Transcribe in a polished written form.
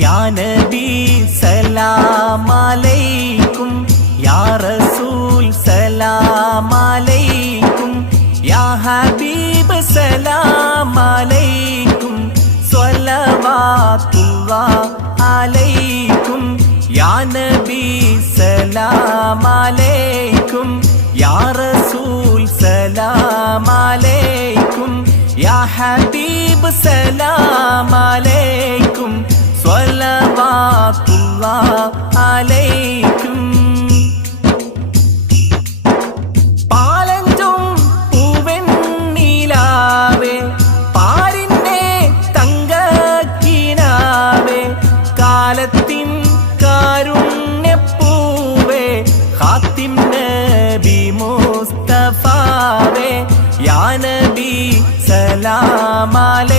യാ നബി സലാം അലൈക്കും, യാ റസൂൽ സലാം അലൈക്കും, യാ ഹബീബ് സലാം അലൈക്കും, സ്വലവാത്തുല്ലാഹ് അലൈക്കും. യാ നബി സലാം അലൈക്കും, യാ റസൂൽ സലാം അലൈക്കും, യാ ഹബീബ് സലാം അലൈക്കും, സ്വലവാത്തുല്ലാഹ് അലൈക്കും. പാലഞ്ചും പൂവെണ്ണിലാവേ, പാരിന്റെ തങ്കക്കിനാവേ, കാലത്തിൻ കാരുണ്യപ്പൂവേ, ഖാത്തിം നബി മുസ്തഫാവേ. യാ നബി സലാം അലൈക്കും,